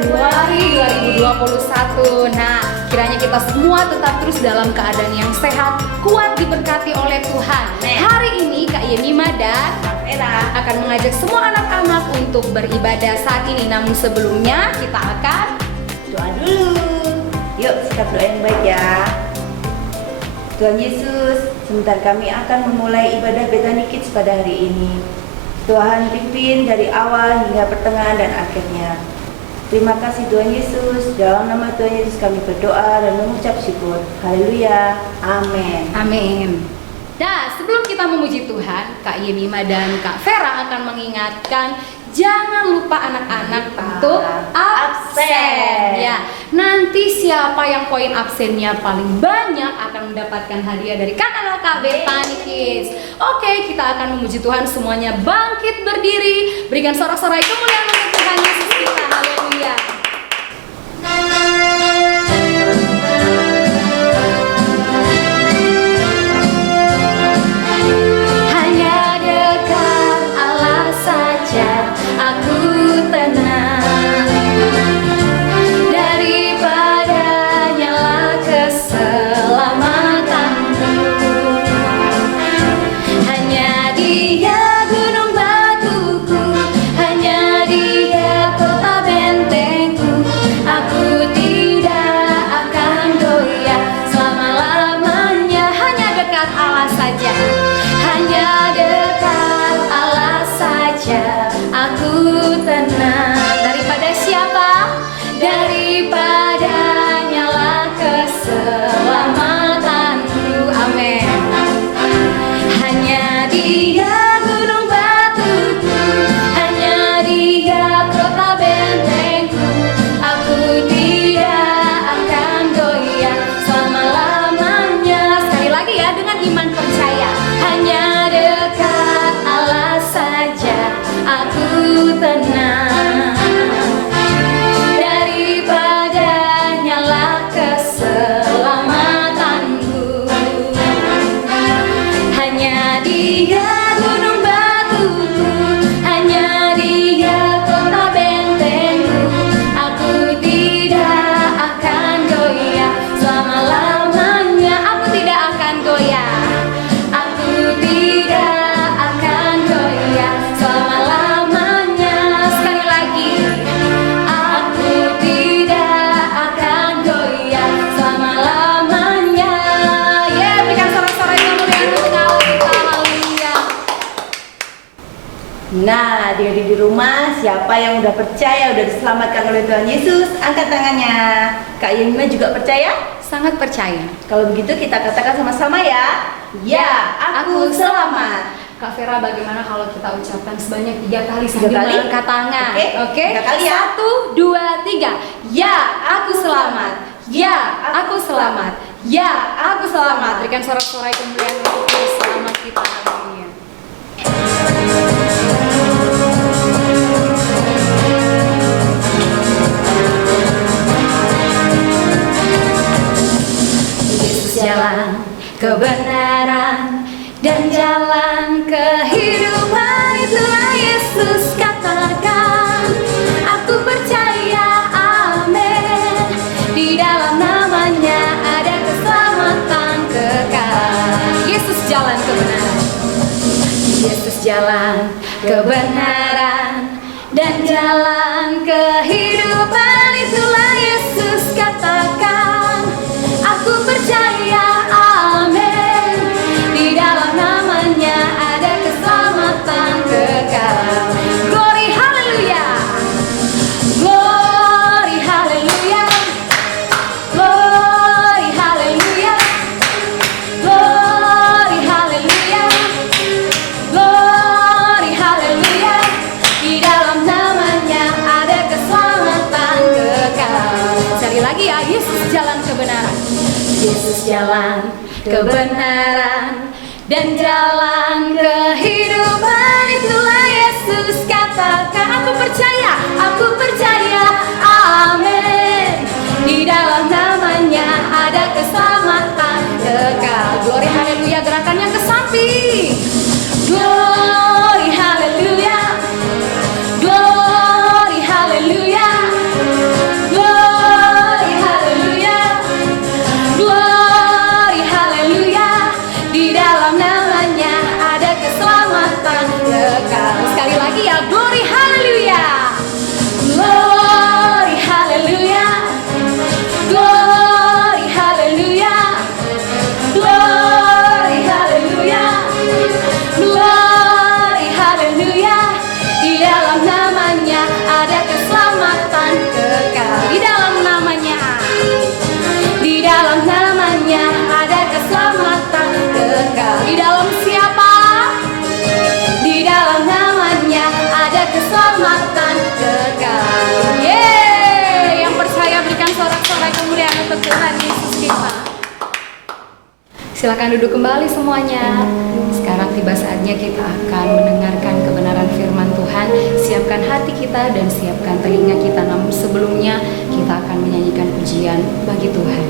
Februari 2021. Nah, kiranya kita semua tetap terus dalam keadaan yang sehat, kuat, diberkati oleh Tuhan. Hari ini Kak Yemima dan Era akan mengajak semua anak-anak untuk beribadah saat ini. Namun sebelumnya kita akan doa dulu. Yuk, sikap doa yang baik ya. Tuhan Yesus, sebentar kami akan memulai ibadah Bethany Kids pada hari ini. Tuhan pimpin dari awal hingga pertengahan dan akhirnya. Terima kasih Tuhan Yesus. Dalam nama Tuhan Yesus kami berdoa dan mengucap syukur. Haleluya. Amin. Amin. Nah, sebelum kita memuji Tuhan, Kak Yemima dan Kak Vera akan mengingatkan jangan lupa anak-anak untuk absen. Ya, nanti siapa yang poin absennya paling banyak akan mendapatkan hadiah dari kakak-kakak Bethany Kids. Oke, kita akan memuji Tuhan, semuanya bangkit berdiri, berikan sorak-sorai kemuliaan untuk Tuhan Yesus kita. Haleluya. Nah, adik-adik di rumah, siapa yang udah percaya, udah diselamatkan oleh Tuhan Yesus, angkat tangannya. Kak Yemima juga percaya? Sangat percaya. Kalau begitu kita katakan sama-sama ya. Ya, aku selamat. Kak Vera, bagaimana kalau kita ucapkan sebanyak 3 kali sambil kali? mengangkat tangan? Oke, 3 kali ya. 1, 2, 3. Ya, aku selamat. Ya, aku selamat. Ya, aku selamat. Berikan sorak-sorai kemuliaan untuk Yesus selamat kita. Haleluya. Yesus jalan kebenaran dan jalan kehidupan, itulah Yesus katakan. Aku percaya, amin. Di dalam namanya ada keselamatan kekal. Yesus jalan kebenaran. Yesus jalan kebenaran dan jalan kehidupan, itulah Yesus katakan. Aku percaya, amin. Di dalam namanya ada keselamatan kekal. Glory haleluya. Glory haleluya. Glory haleluya. Glory haleluya. Glory haleluya. Di dalam namanya ada keselamatan kekal. Sekali lagi ya, Yesus jalan kebenaran. Yesus jalan kebenaran dan jalan kehidupan, itulah Yesus katakan. Aku percaya, amin. Di dalam namanya ada keselamatan kekal. Glory haleluya, gerakannya ke samping. Glory haleluya. Glory haleluya. Silakan duduk kembali semuanya. Sekarang tiba saatnya kita akan mendengarkan kebenaran firman Tuhan. Siapkan hati kita dan siapkan telinga kita. Namun sebelumnya kita akan menyanyikan pujian bagi Tuhan.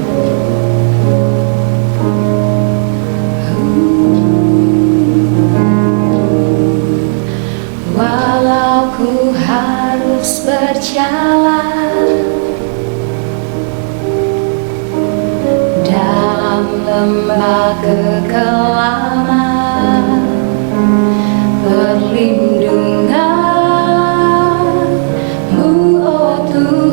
Walau ku harus berjalan dalam lembah kekelaman, perlindungan-Mu, oh Tuhan.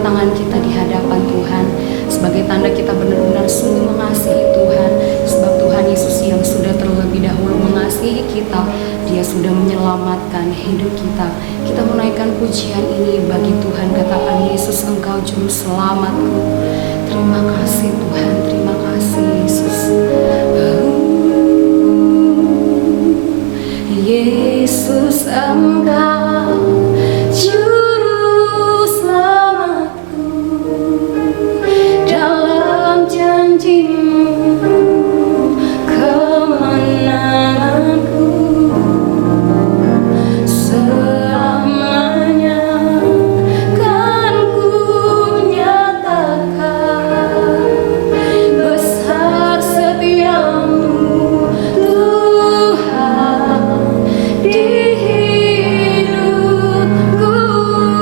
angkat tangan kita di hadapan Tuhan sebagai tanda kita benar-benar sungguh mengasihi Tuhan, sebab Tuhan Yesus yang sudah terlebih dahulu mengasihi kita, Dia sudah menyelamatkan hidup kita. Kita menaikkan pujian ini bagi Tuhan. Katakan, Yesus, Engkau juru selamatku. Terima kasih Tuhan, terima kasih Yesus. Yesus, Engkau juru selamatku. Dalam janji-Mu kemenanganku selamanya kan ku nyatakan besar setiamu Tuhan di hidupku.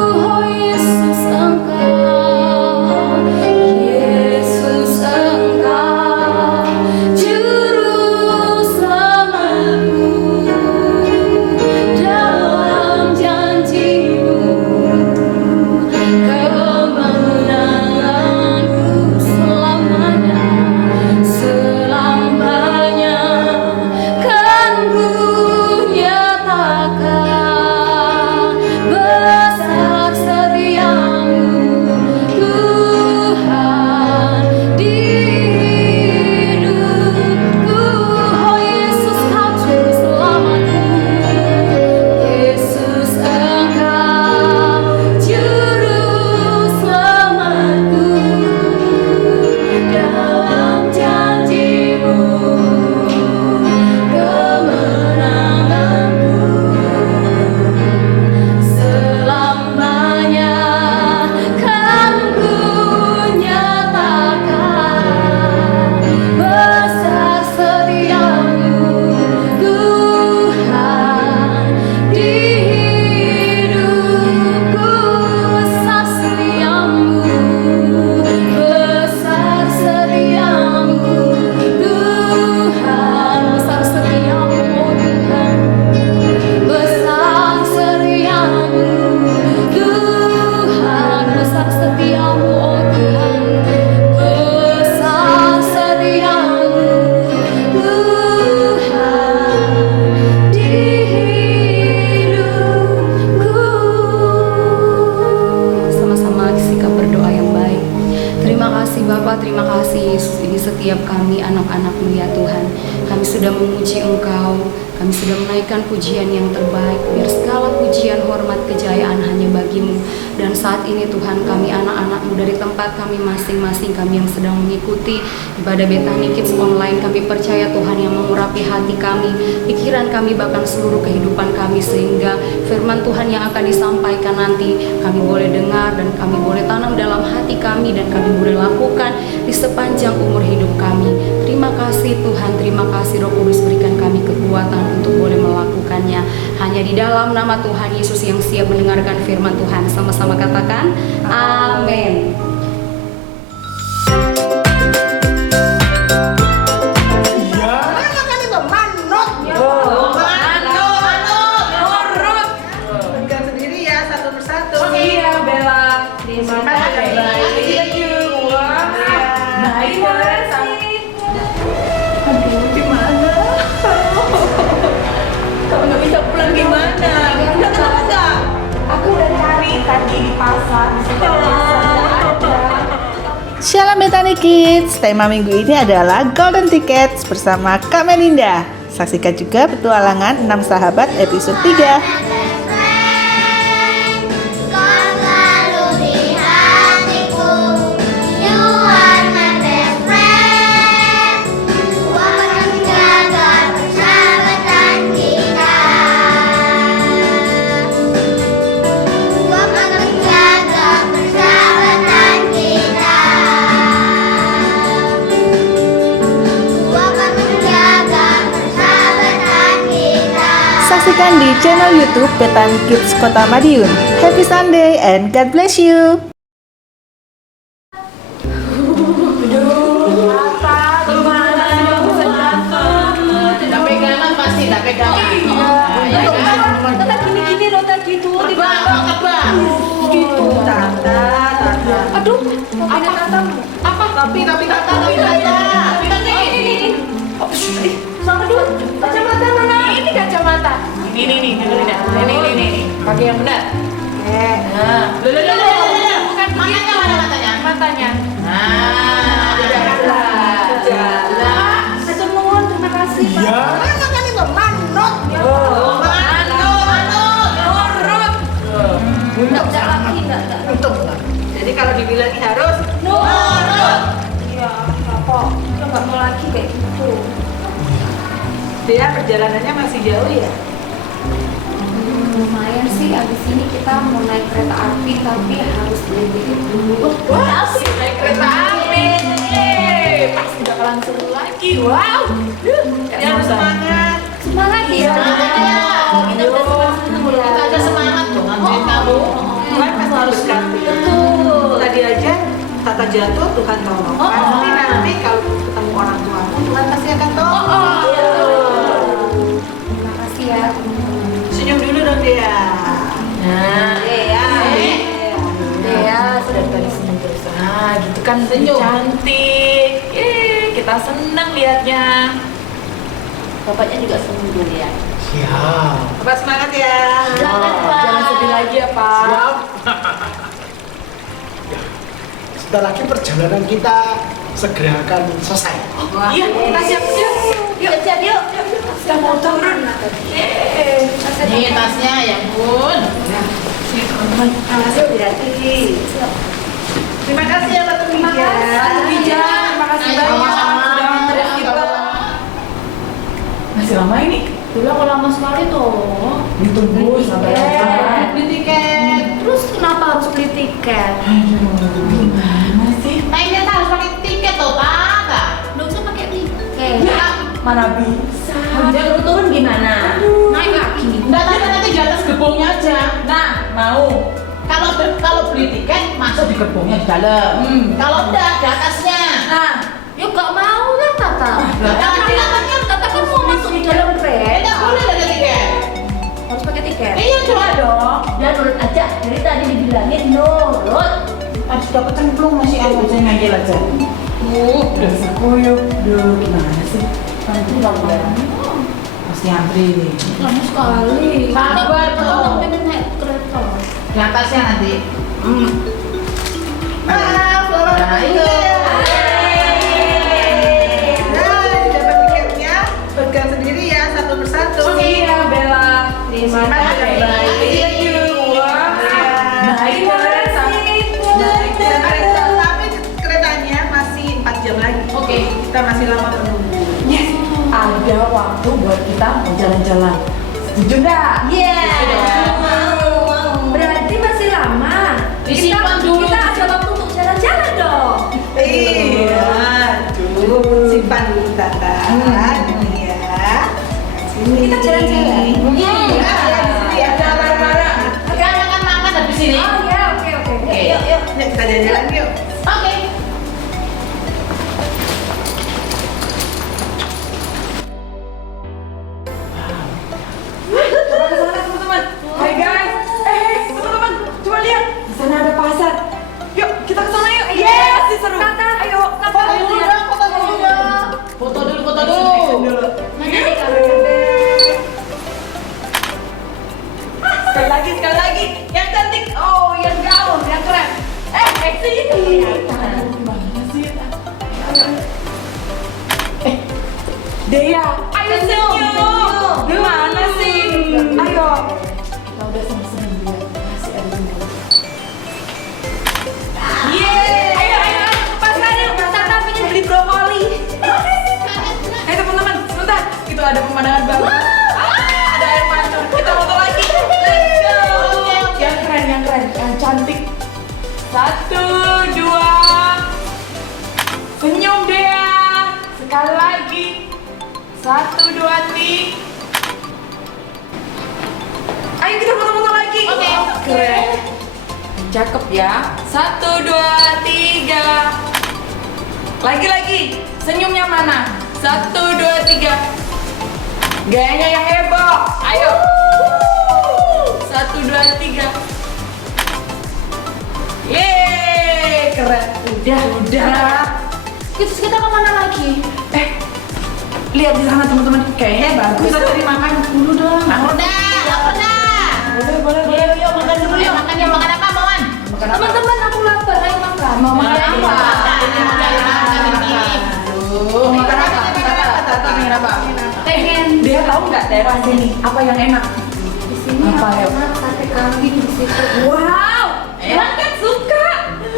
Oh Yesus, Engkau, Yesus, Engkau juru selamatku. Dalam janji-Mu kemenanganku selamanya, selamanya kan ku nyatakan besar setiamu Tuhan di hidupku. Oh Yesus, Kau juru selamatku. Yesus, Engkau juru selamatku. Dalam janji-Mu kemenanganku selamanya kan ku nyatakan besar setiamu Tuhan di hidupku. Besar setiamu, besar setiamu Tuhan, besar setiamu oh Tuhan. Besar setiamu Tuhan, besar setiamu oh Tuhan. Besar setiamu Tuhan di hidupku. Sama-sama sikap berdoa yang baik. Terima kasih Bapa, terima kasih Yesus, ini setiap kami anak-anak-Mu ya Tuhan. Kami sudah memuji Engkau, kami sudah menaikkan pujian yang terbaik, biar segala pujian, hormat, kejayaan hanya bagi-Mu. Dan saat ini Tuhan, kami anak-anak-Mu dari tempat kami masing-masing, kami yang sedang mengikuti ibadah Bethany Kids online, kami percaya Tuhan yang mengurapi hati kami, pikiran kami, bahkan seluruh kehidupan kami, sehingga firman Tuhan yang akan disampaikan nanti kami boleh dengar dan kami boleh tanam dalam hati kami dan kami boleh lakukan di sepanjang umur hidup kami. Terima kasih Tuhan, terima kasih Roh Kudus, berikan kami kekuatan untuk boleh melakukannya. Hanya di dalam nama Tuhan Yesus yang siap mendengarkan firman Tuhan. Sama-sama katakan, amin. Shalom Bethany Kids, tema minggu ini adalah Golden Tickets bersama Kak Melinda. Saksikan juga petualangan 6 sahabat episode 3. Saksikan di channel YouTube Bethany Kids Kota Madiun. Happy Sunday and God bless you. Tak pegangan pasti, tak pegangan. Gini-gini loh tadi tuh. Tebak. gitu, Tata. Aduh, apa katamu? Apa? Tapi Tata. Ini. Sama dulu. Kacamata mana? Ini kacamata. Ini. Pakai yang benar. Nah, Bukan matanya mana matanya? matanya. Nah, jalan. Hatur nuhun, terima kasih. Iya. Manut. Enggak lagi, enggak. Jadi kalau dibilangin harus Nurut. Iya, apa? Kita nggak mau lagi kayak gitu. dia perjalanannya masih jauh ya. Lumayan sih, abis ini kita mau naik kereta api tapi harus beli dulu. Wah, asik naik kereta api. Pasti bakalan seru lagi. Wow. Ya harus semangat. Semangat ya. Kita udah senang-senang loh. Kita ada semangat loh nganterin kamu. Tuhan pasti harus ganti. Betul. Tadi aja Tata jatuh, Tuhan tolong. Pasti nanti kalau ketemu orang tuamu, Tuhan pasti akan tolong. Terima kasih ya. Senyum dulu dong dia. Nah, Dea. Ya, sudah tadi senyum terus. Nah, gitu kan senyum. Cantik. Kita senang liatnya. bapaknya juga senang dulu ya. Siap. Bapak semangat ya. Jangan sedih lagi ya, Pak. Siap. Ya, sebentar lagi perjalanan kita segera akan selesai. Iya, kita siap-siap. Yuk, siap yuk. Sudah mau turun. Nih tasnya, ya ampun. Terima kasih hati. Terima kasih ya Pak Terima kasih. Bija. Terima kasih banyak. Sama-sama. Sudah mengantar kita. Masih lama ini? Dulu aku lama sekali tuh. Ditunggu sampai Beli tiket. Terus kenapa harus beli tiket? Gimana sih? Naiknya kan harus pakai tiket loh, Pak. Nggak usah pakai tiket. Mana bisa? Hujan turun gimana? Naik lagi. Enggak, nanti di atas gerbongnya aja. Nah, mau. Kalau beli tiket masuk di gerbongnya di dalam. Kalau enggak di atasnya. Nah, yuk gak mau lah Tata. Tata kan mau masuk di dalam kereta. Enggak boleh ada tiket. Harus pakai tiket. Iya dong. Ya nurut aja. Dari tadi dibilangin nurut. Tadi sudah kecemplung masih aku aja ngayel aja. Udah sekuyup. Duh, gimana sih? Nanti nggak boleh. Pasti antri nih. Lama sekali. Sabar dong. Pengen naik kereta. Di atasnya nanti. Maaf, Nah, itu. Nah, dapat tiketnya. Pegang sendiri ya, satu persatu. Iya Bella. Terima kasih. Thank you. Wah. Naik kereta. Naik kereta, tapi keretanya masih 4 jam lagi. Oke. Kita masih lama menunggu. Yes, ada waktu buat kita mau jalan-jalan. Setuju nggak? Iya. Mau. Berarti masih lama. Disimpan dulu. Kita ada waktu untuk jalan-jalan dong. Iya, tuh simpan dulu Tata. Iya. Sini. Kita jalan-jalan. Iya, di sini ya. Jangan marah-marah. Kita makan-makan habis ini. Oh ya, oke. Oke. Yuk. Yuk, kita jalan-jalan yuk. Oke. Teman-teman. Hai guys. Teman-teman, coba lihat. Di sana ada pasar. Yuk, kita ke sana yuk. Yes, seru. Tata, ayo. Foto dulu dong, foto dulu dong. Foto dulu. Mana nih kameranya? Sekali lagi. Yang cantik. Oh, yang gaul, yang keren. Sini. Gimana sih? Dea, ayo senyum. Gimana sih? Ayo. Kita udah seneng-seneng lihat masih ada jempol. Yeay. Ayo ke pasar yuk. Tata pengen beli brokoli. Hai teman-teman, sebentar. Itu ada pemandangan bagus. Ada air mancur. Kita foto lagi. Let's go. Yang keren, yang cantik. 1, 2. Senyum Dea. Sekali lagi. 1, 2, 3. Ayo kita foto-foto lagi. Oke. Keren. Cakep ya. 1, 2, 3. Lagi. Senyumnya mana? 1, 2, 3. Gayanya yang heboh. Ayo. 1, 2, 3. Udah. Terus kita kemana lagi? Lihat di sana teman-teman, kayaknya bagus. Kita cari makan dulu dong. Boleh. Yuk makan dulu yuk. Makan apa, Mawan? Teman-teman, aku lapar, ayo makan. Mau makan apa? Mau Makan apa? Tata pengen apa? Pengen Dia tahu nggak daerah sini apa yang enak? di sini Apa, yuk? enak sate kambing di situ. Wow, Ewan kan suka.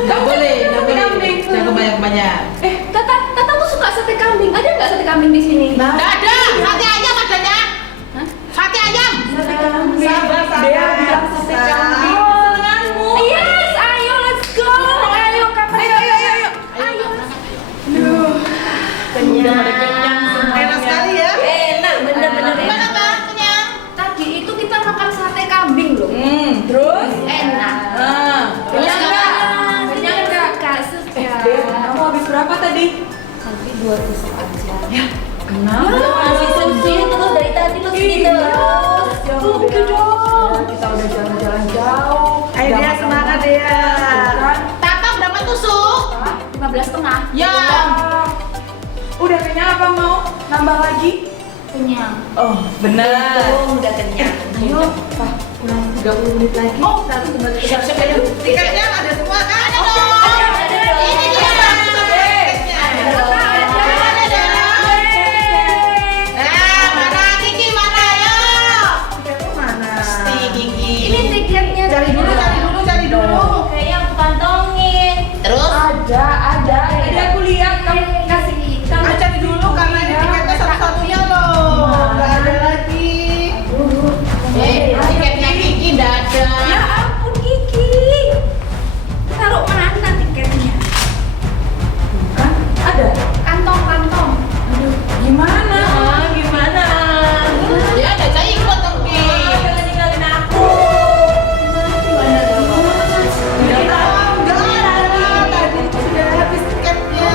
Nggak boleh. Kambing. Jangan banyak-banyak. Tata tuh suka sate kambing. Ada nggak sate kambing di sini? Nah, Nggak ada. Sate ayam adanya. Hah? Sate ayam. Sate kambing. Sabar. Dia bilang sate kambing. Senenganmu. Yes, ayo let's go. Ayo kakak. Ayo. Udah pada kenyang semuanya. Enak sekali ya. Enak, bener-bener Gimana, enak. Pak? Kenyang? Tadi itu kita makan sate kambing loh. Terus? Enak. Terus nggak? Kenyang nggak? Suka. Dea, kamu habis berapa tadi? Nanti 2 tusuk aja. Kenapa? Masih sedih terus dari tadi lo sedih terus. Oke dong. Kita udah jalan-jalan jauh. Ayo Dea, semangat Dea. Tata berapa tusuk? 15,5. Ya. Udah kenyang apa mau nambah lagi? Kenyang. Oh, benar. Udah kenyang. Ayo, Pak. Kurang 30 menit lagi. Oh, nanti kembali ke Siap-siap aja. Tiketnya ada semua kan? Ada dong. ada dong. Ini dia. Mana Kiki, mana ayo? Pasti Kiki. Ini tiketnya. Cari dulu. Kayaknya aku kantongin. Terus? Ada. Tadi aku lihat kamu kasih. Kamu Cari dulu karena ini tiketnya satu-satunya loh. Nggak ada lagi. Tiketnya Kiki nggak ada. Ya ampun Kiki. Taruh mana tiketnya? kan ada. Kantong. Gimana? Ya ada saya ikut dong Ki. Jangan tinggalin aku. Tadi sudah habis tiketnya.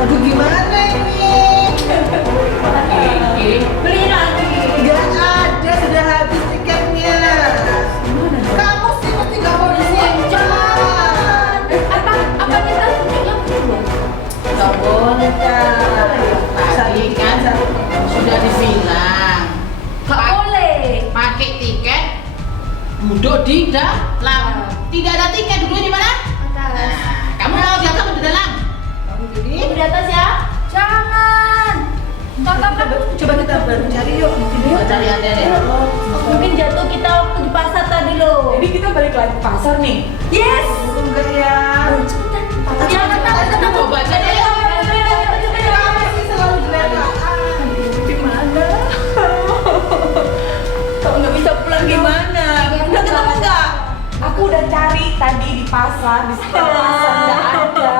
Aduh gimana ini? Beli lagi. Nggak ada, sudah habis tiketnya. Kamu sih mesti nggak mau disimpan. Apa kita tiketnya belum? Nggak boleh kan. Tadi kan sudah dibilang. Gak boleh. Pakai tiket duduk di dalam. Tidak ada tiket, duduk di mana? Atas. Kamu mau di atas atau di dalam? Jadi Di atas ya. Jangan. Coba kita baru cari yuk. coba cari ada deh. Mungkin jatuh kita waktu di pasar tadi loh. Jadi kita balik lagi ke pasar nih. Yes. Enggak ya. Jangan tahu. Coba aja deh. Kamu sih selalu geletak. Gimana? Kalau nggak bisa pulang gimana? Udah ketemu nggak? Aku udah cari tadi di pasar, di setiap pasar nggak ada.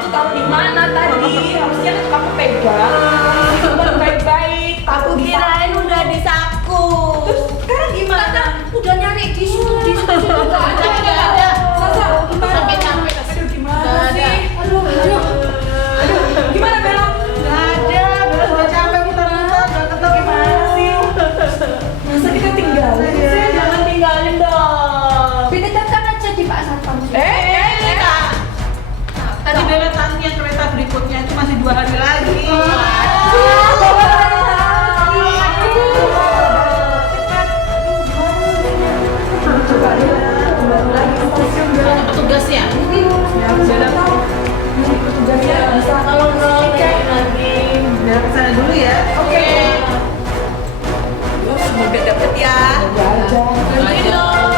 Itu taruh di mana tadi? Harusnya kan kamu pegang. Coba baik-baik. Aku kirain udah di saku. Terus sekarang gimana? Udah nyari di situ nggak ada. Nggak ada. Sasa, gimana? Sampai capek. Aduh, gimana Nggak ada. sih? Aduh. Gimana Bella? Nggak ada. Udah capek muter-muter, nggak ketemu. Gimana sih? Masa kita tinggalin sih? Jangan tinggalin dong. Dititipkan aja di Pak Satpam. Kak. Tadi Bella tanya kereta berikutnya itu masih 2 hari lagi. Coba deh, kembali lagi ke stasiun Bella. Ada petugasnya. Ya, Bella tahu. Ini petugasnya bisa Tolong dong lagi. Biar kesana dulu ya. Oke. Semoga dapet ya. Aja. Lanjut dong.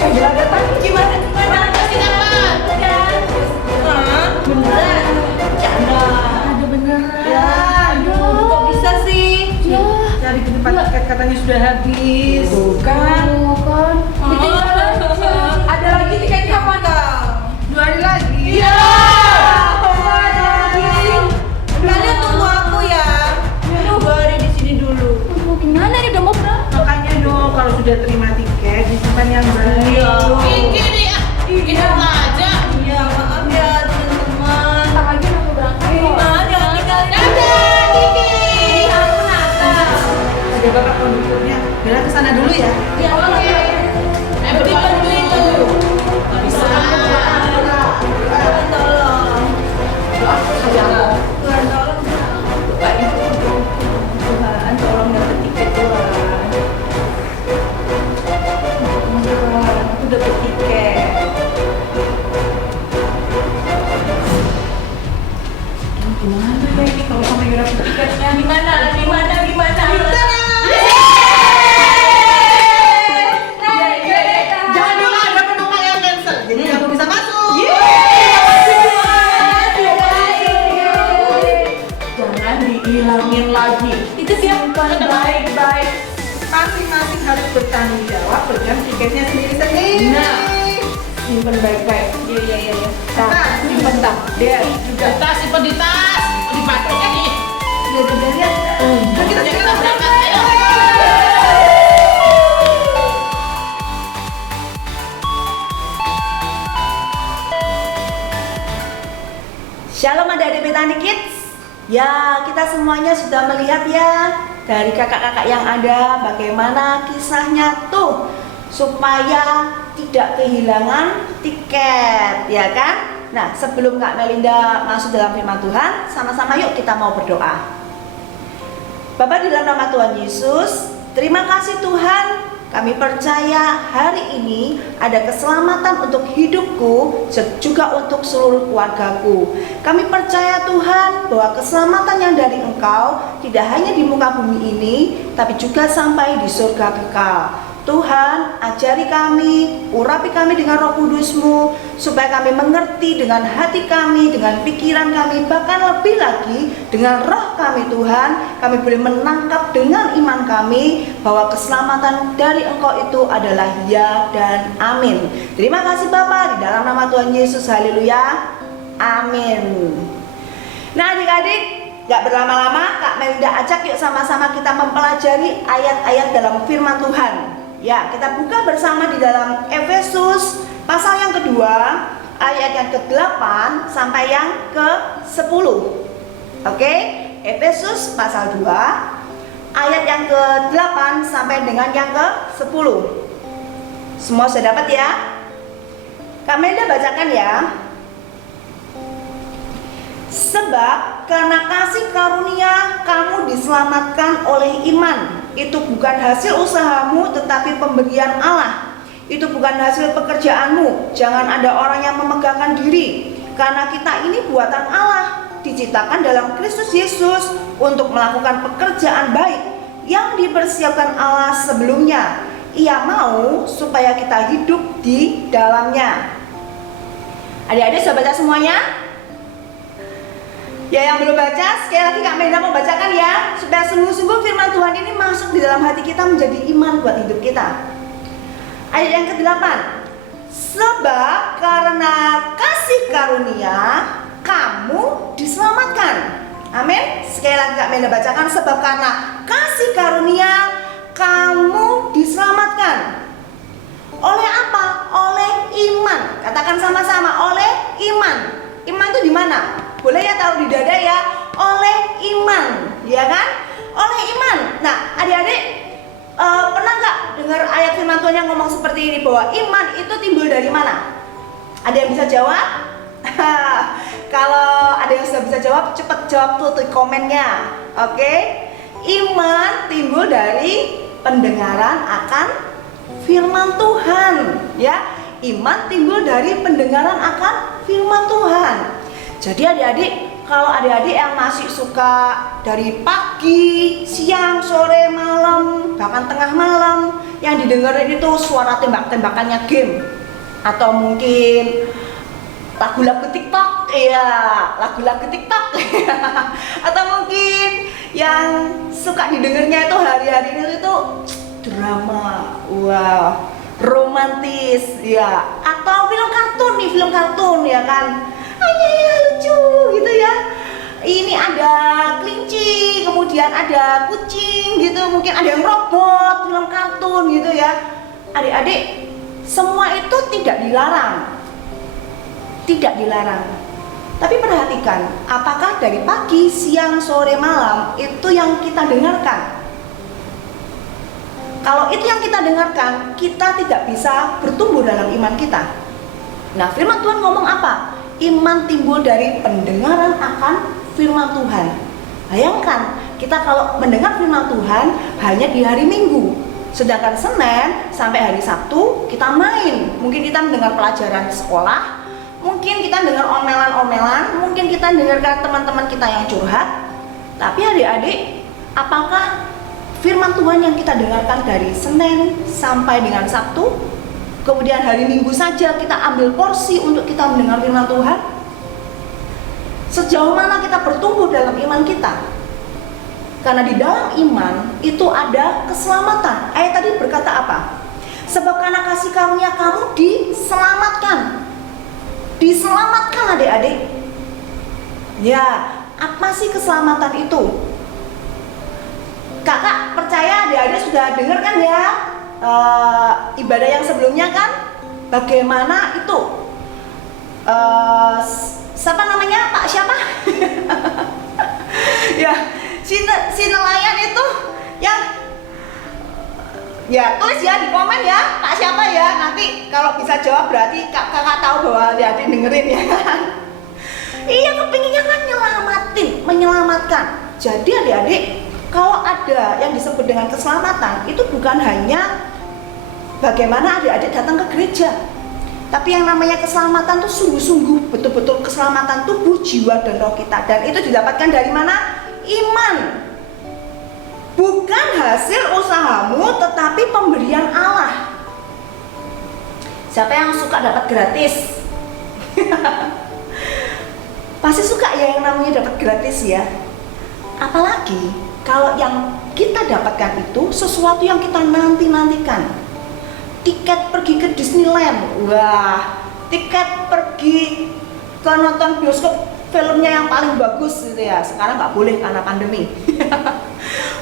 Bella datang. Gimana? Kasih dapat. Beneran? Canda. Ada beneran. Ya, Aduh, kok bisa sih? cari ke tempat tiket katanya sudah habis. Bukan. Kan. Ada lagi tiketnya apa enggak? 2 hari lagi. Iya. Kalian tunggu aku ya. Tunggu hari di sini dulu. Aduh, gimana nih udah mau berangkat? Makanya dong kalau sudah terima tiket disimpan yang baik. Iya. Kiki nih ya. Ini aja. Iya, maaf ya teman-teman. Ntar lagi udah mau berangkat. Jangan tinggalin aku. Dadah, Kiki. Aku nakal. Ada bapak konduktornya. Bella kesana dulu ya. Ya, Oke. Berdua dulu. bisa. Tuhan tolong. Tuhan tolong. Pak Ibu. Tuhan tolong dapat tiket Tuhan. Tuhan, aku dapat tiket. Gimana ya ini kalau sampai gak dapet tiketnya? Gimana? Jangan dulu ada penumpang yang cancel, jadi kamu bisa masuk. Jangan dihilangin lagi. Itu simpan baik-baik. Masing-masing harus bertanggung jawab dengan tiketnya sendiri-sendiri. Nah, simpan baik-baik. Iya. Nah, Simpan tak. Dia juga. Simpen di tas, dipakai nih. Udah lihat. nah kita Kita berangkat, ayo. Shalom adik-adik Betani Kids. Ya, kita semuanya sudah melihat ya dari kakak-kakak yang ada bagaimana kisahnya tuh supaya tidak kehilangan tiket, ya kan? Nah, sebelum Kak Melinda masuk dalam firman Tuhan, sama-sama yuk kita mau berdoa. Bapa di dalam nama Tuhan Yesus, terima kasih Tuhan. Kami percaya hari ini ada keselamatan untuk hidupku juga untuk seluruh keluargaku. Kami percaya Tuhan bahwa keselamatan yang dari Engkau tidak hanya di muka bumi ini, tapi juga sampai di surga kekal. Tuhan, ajari kami, urapi kami dengan Roh Kudus-Mu, supaya kami mengerti dengan hati kami, dengan pikiran kami, bahkan lebih lagi dengan roh kami Tuhan. Kami boleh menangkap dengan iman kami bahwa keselamatan dari Engkau itu adalah ya dan amin. Terima kasih Bapa, di dalam nama Tuhan Yesus, haleluya, amin. Nah adik-adik, gak berlama-lama Kak Melinda ajak yuk sama-sama kita mempelajari ayat-ayat dalam firman Tuhan. Ya, kita buka bersama di dalam Efesus pasal yang kedua, ayat yang ke-8 sampai yang ke-10. Oke, Efesus pasal 2, ayat yang ke-8 sampai dengan yang ke-10. Semua sudah dapat ya? Kak Melinda bacakan ya. Sebab karena kasih karunia kamu diselamatkan oleh iman. Itu bukan hasil usahamu tetapi pemberian Allah. Itu bukan hasil pekerjaanmu. Jangan ada orang yang memegahkan diri. Karena kita ini buatan Allah, diciptakan dalam Kristus Yesus untuk melakukan pekerjaan baik yang dipersiapkan Allah sebelumnya. Ia mau supaya kita hidup di dalamnya. Adik-adik sudah baca semuanya? Ya, yang belum baca, sekali lagi Kak Melinda mau bacakan ya, supaya sungguh-sungguh firman Tuhan ini masuk di dalam hati kita menjadi iman buat hidup kita. Ayat yang ke-8. Sebab karena kasih karunia kamu diselamatkan. Amin. Sekali lagi Kak Melinda bacakan, sebab karena kasih karunia kamu diselamatkan. Oleh apa? Oleh iman. Katakan sama-sama, oleh iman. Iman itu di mana? Boleh ya taruh di dada ya, oleh iman, ya kan? Oleh iman. Nah, adik-adik pernah nggak dengar ayat firman Tuhan yang ngomong seperti ini bahwa iman itu timbul dari mana? Ada yang bisa jawab? Kalau ada yang sudah bisa jawab, cepat jawab tuh di komennya. Oke? Iman timbul dari pendengaran akan firman Tuhan, ya. Iman timbul dari pendengaran akan firman Tuhan. Jadi adik-adik, kalau adik-adik yang masih suka dari pagi, siang, sore, malam, bahkan tengah malam, yang didengerin itu suara tembak-tembakannya game, atau mungkin lagu-lagu TikTok, iya, lagu-lagu TikTok, atau mungkin yang suka didengarnya itu hari-hari itu drama, wow, romantis, ya, atau film kartun ya kan. Ya, lucu gitu ya. Ini ada kelinci, kemudian ada kucing gitu, mungkin ada yang robot, film kartun gitu ya. Adik-adik, semua itu tidak dilarang. Tidak dilarang. Tapi perhatikan, apakah dari pagi, siang, sore, malam itu yang kita dengarkan? Kalau itu yang kita dengarkan, kita tidak bisa bertumbuh dalam iman kita. Nah, firman Tuhan ngomong apa? Iman timbul dari pendengaran akan firman Tuhan. Bayangkan, kita kalau mendengar firman Tuhan hanya di hari Minggu, sedangkan Senin sampai hari Sabtu kita main. Mungkin kita mendengar pelajaran di sekolah, mungkin kita dengar omelan-omelan, mungkin kita dengarkan teman-teman kita yang curhat. Tapi adik-adik, apakah firman Tuhan yang kita dengarkan dari Senin sampai dengan Sabtu, kemudian hari Minggu saja kita ambil porsi untuk kita mendengar firman Tuhan? Sejauh mana kita bertumbuh dalam iman kita? Karena di dalam iman itu ada keselamatan. Ayat tadi berkata apa? Sebab karena kasih karunia kamu diselamatkan. Diselamatkan adik-adik. Ya, apa sih keselamatan itu? Kakak percaya adik-adik sudah dengar kan ya ibadah yang sebelumnya kan? Bagaimana itu? Siapa namanya? Pak siapa? Ya, si nelayan itu yang ya tulis ya di komen ya Pak siapa ya, nanti kalau bisa jawab berarti kakak tahu bahwa adik dengerin ya. Iya, kepinginnya kan menyelamatkan. Jadi adik-adik, kalau ada yang disebut dengan keselamatan itu bukan hanya bagaimana adik-adik datang ke gereja, tapi yang namanya keselamatan itu sungguh-sungguh betul-betul keselamatan tubuh, jiwa, dan roh kita. Dan itu didapatkan dari mana? Iman. Bukan hasil usahamu, tetapi pemberian Allah. Siapa yang suka dapat gratis? Pasti suka ya yang namanya dapat gratis ya. Apalagi kalau yang kita dapatkan itu sesuatu yang kita nanti-nantikan. Tiket pergi ke Disneyland, wah, tiket pergi ke nonton bioskop filmnya yang paling bagus gitu ya. Sekarang nggak boleh karena pandemi.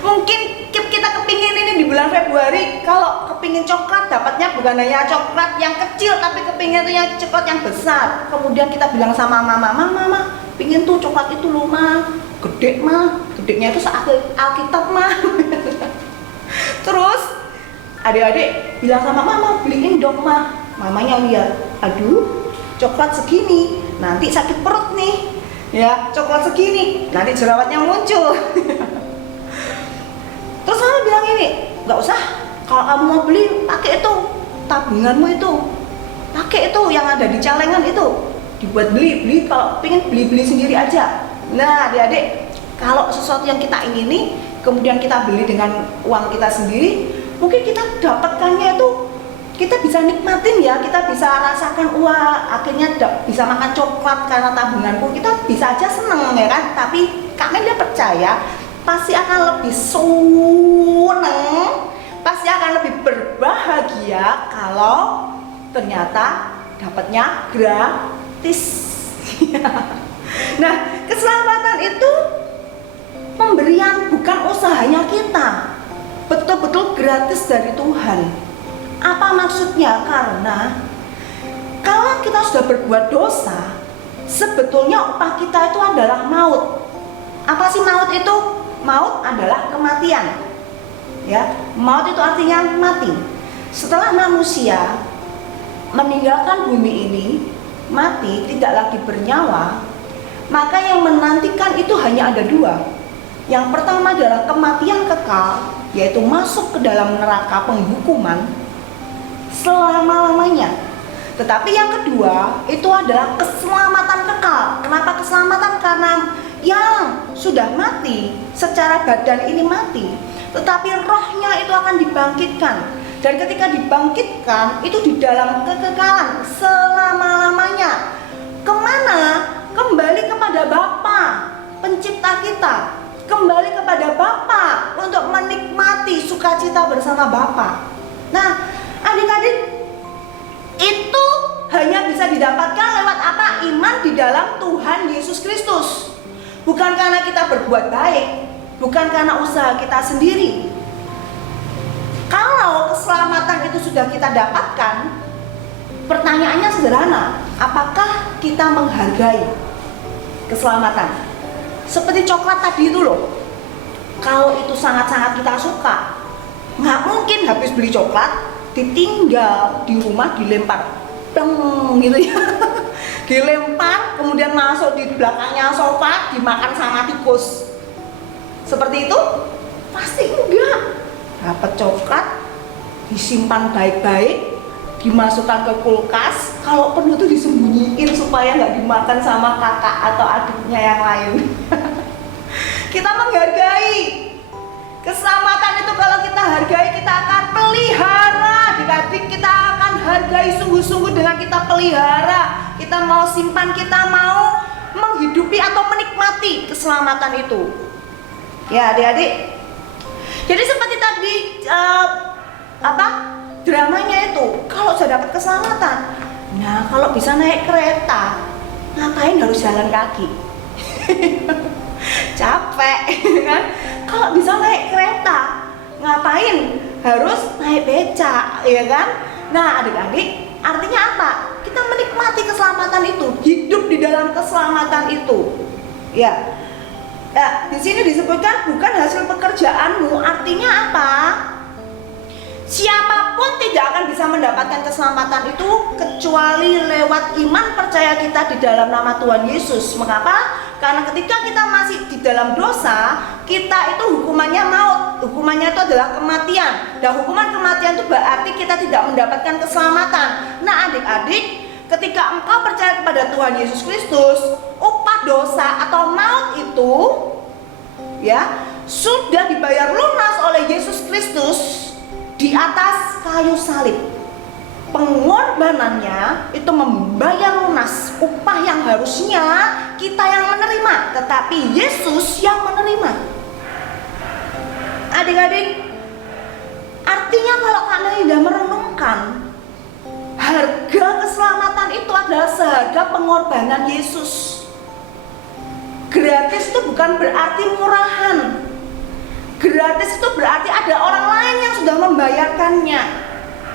Mungkin kita kepingin ini di bulan Februari, kalau kepingin coklat dapatnya bukan hanya coklat yang kecil, tapi kepingin itu yang coklat yang besar. Kemudian kita bilang sama mama, pingin tuh coklat itu loh mah, gede mah, gedenya itu Alkitab mah. Terus adik-adik bilang sama mama, beliin dong mah. Mamanya lihat, aduh coklat segini, nanti sakit perut nih. Ya, coklat segini, nanti jerawatnya muncul. Terus mama bilang ini, nggak usah, kalau kamu mau beli, pakai itu, tabunganmu itu, pakai itu yang ada di celengan itu, dibuat beli, kalau pengen beli sendiri aja. Nah adik-adik, kalau sesuatu yang kita ingini, kemudian kita beli dengan uang kita sendiri, mungkin kita dapatkannya itu kita bisa nikmatin ya, kita bisa rasakan wah akhirnya bisa makan coklat karena tabunganku, kita bisa aja seneng ya kan. Tapi Kak Menda percaya pasti akan lebih seneng, pasti akan lebih berbahagia kalau ternyata dapatnya gratis. Nah, keselamatan itu pemberian, bukan usahanya kita, betul-betul gratis dari Tuhan. Apa maksudnya? Karena kalau kita sudah berbuat dosa, sebetulnya upah kita itu adalah maut. Apa sih maut itu? Maut adalah kematian. Ya, maut itu artinya mati. Setelah manusia meninggalkan bumi ini, mati, tidak lagi bernyawa, maka yang menantikan itu hanya ada dua. Yang pertama adalah kematian kekal, yaitu masuk ke dalam neraka penghukuman selama-lamanya. Tetapi yang kedua itu adalah keselamatan kekal. Kenapa keselamatan? Karena yang sudah mati secara badan ini mati, tetapi rohnya itu akan dibangkitkan. Dan ketika dibangkitkan itu di dalam kekekalan selama-lamanya. Kemana? Kembali kepada Bapa pencipta kita, kembali kepada Bapa untuk menikmati sukacita bersama Bapa. Nah, adik-adik, itu hanya bisa didapatkan lewat apa? Iman di dalam Tuhan Yesus Kristus. Bukan karena kita berbuat baik, bukan karena usaha kita sendiri. Kalau keselamatan itu sudah kita dapatkan, pertanyaannya sederhana, apakah kita menghargai keselamatan? Seperti coklat tadi itu loh, kalau itu sangat-sangat kita suka, nggak mungkin habis beli coklat ditinggal di rumah dilempar dong gitu ya. Dilempar, kemudian masuk di belakangnya sofa, dimakan sama tikus. Seperti itu? Pasti enggak. Dapat coklat, disimpan baik-baik, dimasukkan ke kulkas, kalau perlu tuh disembunyiin supaya nggak dimakan sama kakak atau adiknya yang lain. Kita menghargai keselamatan itu, kalau kita hargai, kita akan pelihara. Adik-adik, kita akan hargai sungguh-sungguh dengan kita pelihara. Kita mau simpan, kita mau menghidupi atau menikmati keselamatan itu. Ya adik-adik. Jadi seperti tadi dramanya itu, kalau sudah dapat keselamatan, nah kalau bisa naik kereta, ngapain harus jalan kaki? Capek kan? Kalau bisa naik kereta, ngapain harus naik becak, ya kan? Nah adik-adik, artinya apa? Kita menikmati keselamatan itu, hidup di dalam keselamatan itu, ya. Nah, di sini disebutkan bukan hasil pekerjaanmu, artinya apa? Siapapun tidak akan bisa mendapatkan keselamatan itu kecuali lewat iman percaya kita di dalam nama Tuhan Yesus. Mengapa? Karena ketika kita masih di dalam dosa, kita itu hukumannya maut. Hukumannya itu adalah kematian. Dan hukuman kematian itu berarti kita tidak mendapatkan keselamatan. Nah adik-adik, ketika engkau percaya kepada Tuhan Yesus Kristus, upah dosa atau maut itu ya sudah dibayar lunas oleh Yesus Kristus di atas kayu salib. Pengorbanannya itu membayar lunas upah yang harusnya kita yang menerima, tetapi Yesus yang menerima. Adik-adik, artinya kalau Kak Melinda merenungkan, harga keselamatan itu adalah seharga pengorbanan Yesus. Gratis itu bukan berarti murahan. Gratis itu berarti ada orang lain yang sudah membayarkannya.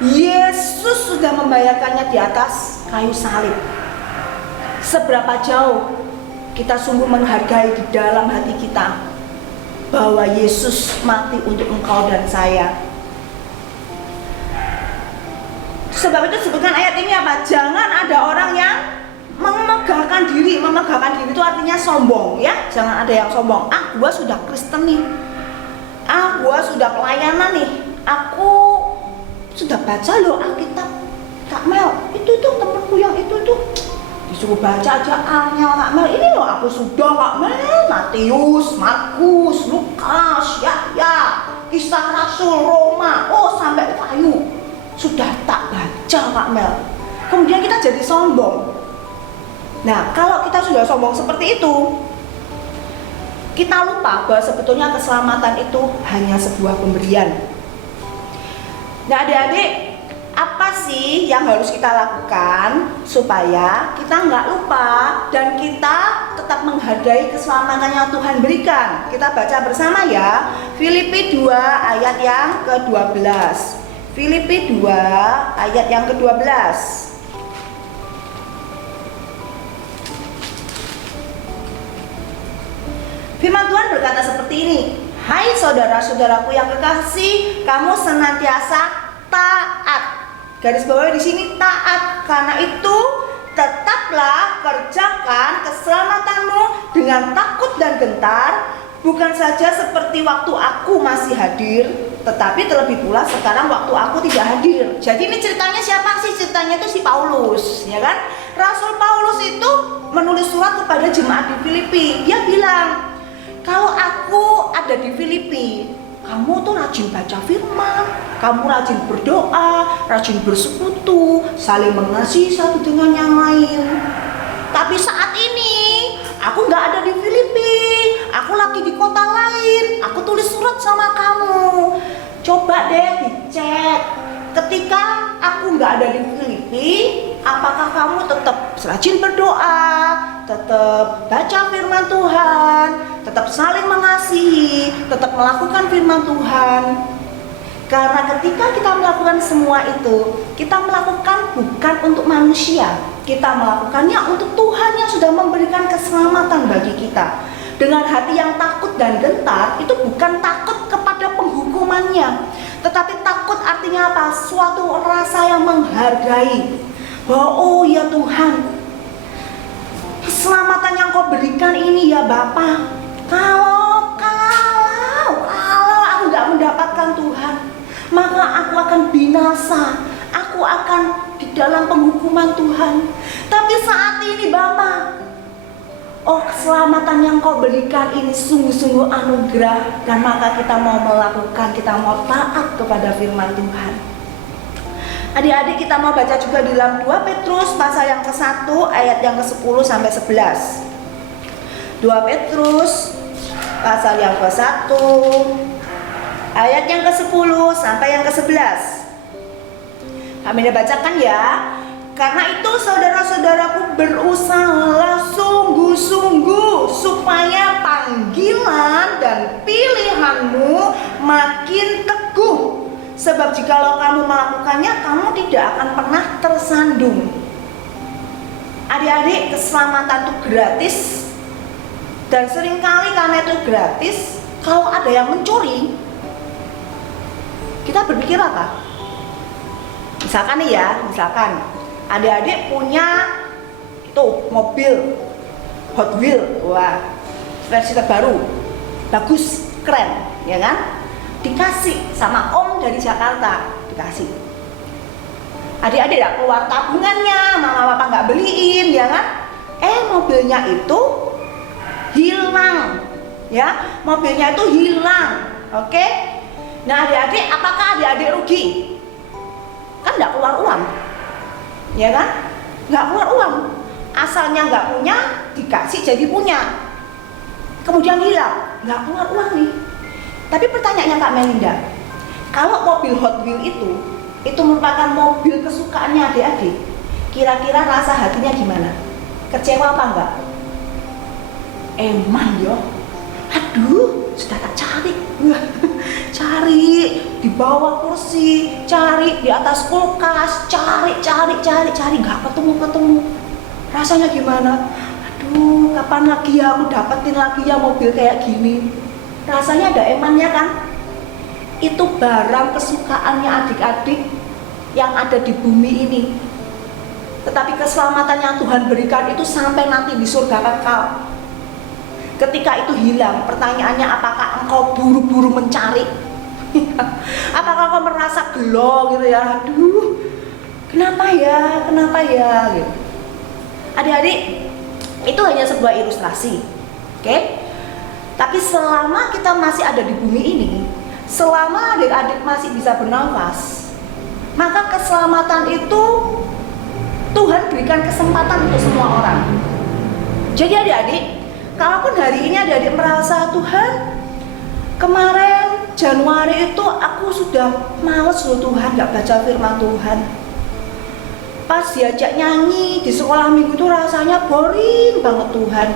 Yesus sudah membayarkannya di atas kayu salib. Seberapa jauh kita sungguh menghargai di dalam hati kita bahwa Yesus mati untuk engkau dan saya. Sebab itu sebutkan ayat ini apa? Jangan ada orang yang memegahkan diri. Memegahkan diri itu artinya sombong, ya. Jangan ada yang sombong. Gua sudah Kristen nih. Gua sudah pelayanan nih. Aku sudah baca loh Alkitab. Kak Mel, itu temanku yang itu disuruh baca aja A-nya Kak Mel. Ini loh aku sudah Kak Mel. Matius, Markus, Lukas, Yahya, Kisah Rasul, Roma, sampai Wahyu. Sudah tak baca Kak Mel. Kemudian kita jadi sombong. Nah, kalau kita sudah sombong seperti itu, kita lupa bahwa sebetulnya keselamatan itu hanya sebuah pemberian. Nah adik-adik, apa sih yang harus kita lakukan supaya kita nggak lupa dan kita tetap menghargai keselamatan yang Tuhan berikan? Kita baca bersama ya, Filipi 2 ayat yang ke-12. Filipi 2 ayat yang ke-12. Firman Tuhan berkata seperti ini. Hai saudara-saudaraku yang kekasih, kamu senantiasa taat. Garis bawah di sini taat. Karena itu tetaplah kerjakan keselamatanmu dengan takut dan gentar, bukan saja seperti waktu aku masih hadir, tetapi terlebih pula sekarang waktu aku tidak hadir. Jadi ini ceritanya siapa sih? Ceritanya itu si Paulus, ya kan? Rasul Paulus itu menulis surat kepada jemaat di Filipi. Dia bilang, kalau aku ada di Filipi, kamu tuh rajin baca firman, kamu rajin berdoa, rajin bersekutu, saling mengasihi satu dengan yang lain. Tapi saat ini aku nggak ada di Filipi, aku lagi di kota lain. Aku tulis surat sama kamu. Coba deh dicek. Ketika aku nggak ada di Filipi, apakah kamu tetap rajin berdoa, tetap baca firman Tuhan, tetap saling mengasihi, tetap melakukan firman Tuhan? Karena ketika kita melakukan semua itu, kita melakukan bukan untuk manusia, kita melakukannya untuk Tuhan yang sudah memberikan keselamatan bagi kita. Dengan hati yang takut dan gentar, itu bukan takut kepada penghukumannya, tetapi takut artinya apa? Suatu rasa yang menghargai, bahwa oh ya Tuhan, keselamatan yang kau berikan ini ya Bapa, kalau aku nggak mendapatkan Tuhan, maka aku akan binasa, aku akan di dalam penghukuman Tuhan. Tapi saat ini Bapa, oh keselamatan yang kau berikan ini sungguh-sungguh anugerah, dan maka kita mau melakukan, kita mau taat kepada firman Tuhan. Adik-adik, kita mau baca juga di dalam 2 Petrus pasal yang ke-1 ayat yang ke-10 sampai 11. 2 Petrus pasal yang ke-1 ayat yang ke-10 sampai yang ke-11. Kami bacakan ya. Karena itu saudara-saudaraku, berusahalah sungguh-sungguh supaya panggilan dan pilihanmu makin teguh. Sebab jikalau kamu melakukannya, kamu tidak akan pernah tersandung. Adik-adik, keselamatan itu gratis. Dan seringkali karena itu gratis, kalau ada yang mencuri, kita berpikir apa? Misalkan nih ya, adik-adik punya itu mobil Hot Wheels, wah, versi terbaru, bagus, keren, ya kan? Dikasih sama om dari Jakarta, dikasih. Adik-adik tidak keluar tabungannya, mama papa nggak beliin, ya kan? Mobilnya itu hilang, ya, mobilnya itu hilang, oke? Nah adik-adik, apakah adik-adik rugi? Kan nggak keluar uang, ya kan? Nggak keluar uang, asalnya nggak punya, dikasih jadi punya, kemudian hilang, nggak keluar uang nih. Tapi pertanyaannya Kak Melinda, kalau mobil Hot Wheels itu merupakan mobil kesukaannya adik-adik, kira-kira rasa hatinya gimana? Kecewa apa enggak? Emang yo, aduh, sudah tak cari, cari di bawah kursi, cari di atas kulkas, cari, nggak ketemu. Rasanya gimana? Aduh, kapan lagi ya aku dapetin lagi ya mobil kayak gini? Rasanya ada emannya kan? Itu barang kesukaannya adik-adik yang ada di bumi ini. Tetapi keselamatan yang Tuhan berikan itu sampai nanti di surga kekal. Ketika itu hilang, pertanyaannya apakah engkau buru-buru mencari? Apakah kau merasa gelo gitu ya? Aduh, kenapa ya? Gitu. Adik-adik, itu hanya sebuah ilustrasi, oke? Tapi selama kita masih ada di bumi ini, selama adik-adik masih bisa bernafas, maka keselamatan itu Tuhan berikan kesempatan untuk semua orang. Jadi adik-adik, kalaupun hari ini adik-adik merasa Tuhan, kemarin Januari itu aku sudah males loh Tuhan, gak baca firman Tuhan. Pas diajak nyanyi di sekolah minggu itu rasanya boring banget Tuhan.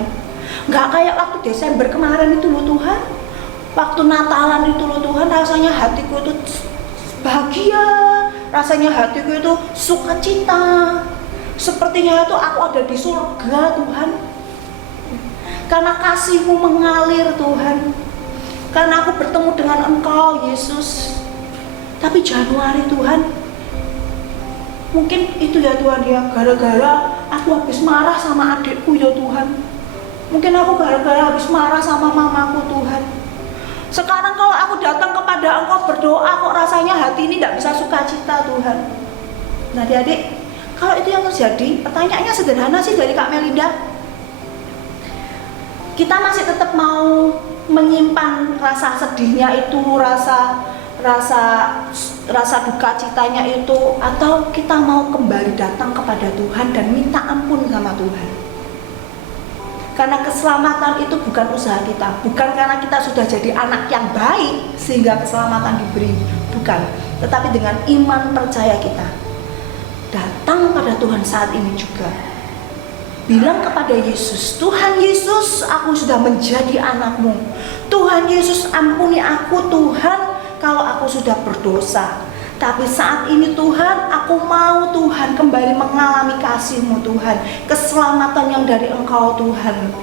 Gak kayak waktu Desember kemarin itu loh Tuhan, waktu Natalan itu loh Tuhan, rasanya hatiku itu bahagia, rasanya hatiku itu sukacita, sepertinya itu aku ada di surga Tuhan, karena kasih-Mu mengalir Tuhan, karena aku bertemu dengan Engkau Yesus. Tapi Januari Tuhan, mungkin itu ya Tuhan ya, gara-gara aku habis marah sama adikku ya Tuhan, mungkin aku gara-gara habis marah sama mamaku Tuhan. Sekarang kalau aku datang kepada Engkau berdoa, kok rasanya hati ini tidak bisa sukacita Tuhan. Nah adik-adik, kalau itu yang terjadi, pertanyaannya sederhana sih dari Kak Melinda. Kita masih tetap mau menyimpan rasa sedihnya itu, rasa duka citanya itu, atau kita mau kembali datang kepada Tuhan dan minta ampun sama Tuhan? Karena keselamatan itu bukan usaha kita, bukan karena kita sudah jadi anak yang baik sehingga keselamatan diberi, bukan. Tetapi dengan iman percaya kita datang pada Tuhan saat ini juga, bilang kepada Yesus, Tuhan Yesus, aku sudah menjadi anak-Mu. Tuhan Yesus, ampuni aku Tuhan kalau aku sudah berdosa. Tapi saat ini Tuhan, aku mau Tuhan kembali mengalami kasih-Mu Tuhan, keselamatan yang dari Engkau Tuhan.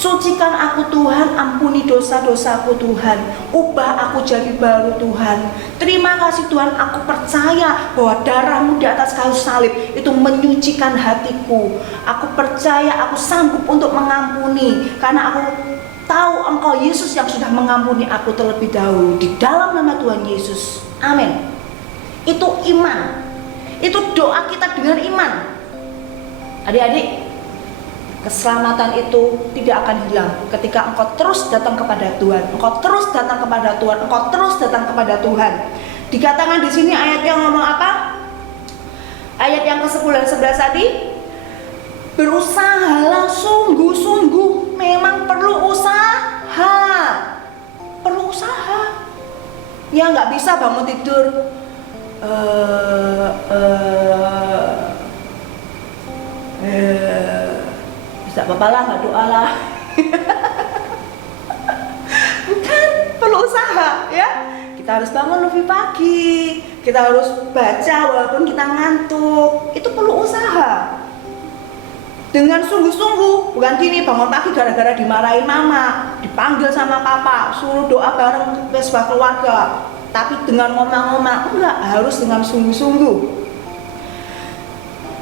Sucikan aku Tuhan, ampuni dosa-dosaku Tuhan, ubah aku jadi baru Tuhan. Terima kasih Tuhan, aku percaya bahwa darah-Mu di atas kayu salib itu menyucikan hatiku. Aku percaya aku sanggup untuk mengampuni, karena aku tahu Engkau Yesus yang sudah mengampuni aku terlebih dahulu. Di dalam nama Tuhan Yesus, amin. Itu iman, itu doa kita dengan iman. Adik-adik, keselamatan itu tidak akan hilang ketika engkau terus datang kepada Tuhan. Engkau terus datang kepada Tuhan. Engkau terus datang kepada Tuhan. Dikatakan di sini ayat yang ngomong apa? Ayat yang ke-10 dan 11 tadi. Berusahalah sungguh-sungguh. Memang perlu usaha. Perlu usaha. Ya nggak bisa bangun tidur. Bisa apa-apa lah, nggak doa lah. Bukan, perlu usaha ya. Kita harus bangun lebih pagi, kita harus baca walaupun kita ngantuk. Itu perlu usaha. Dengan sungguh-sungguh, bukan gini bangun pagi gara-gara dimarahin mama, dipanggil sama papa, suruh doa bareng sebuah keluarga. Tapi dengan ngomong-ngomong, enggak, harus dengan sungguh-sungguh.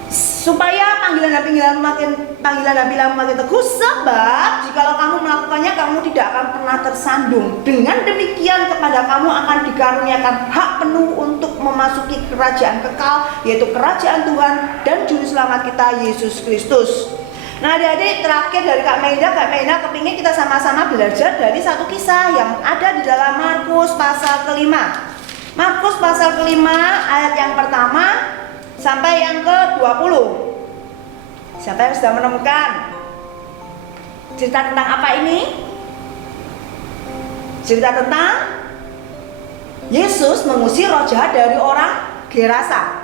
Supaya panggilan dan pilihan makin teguh, sebab jikalau kamu melakukannya, kamu tidak akan pernah tersandung. Dengan demikian kepada kamu akan dikaruniakan hak penuh untuk memasuki kerajaan kekal, yaitu kerajaan Tuhan dan Juru Selamat kita Yesus Kristus. Nah adik-adik, terakhir dari Kak Meida kepingin kita sama-sama belajar dari satu kisah yang ada di dalam Markus pasal ke-5. Markus pasal ke-5 ayat yang pertama sampai yang ke-20. Siapa yang sudah menemukan? Cerita tentang apa ini? Cerita tentang Yesus mengusir roh jahat dari orang Gerasa.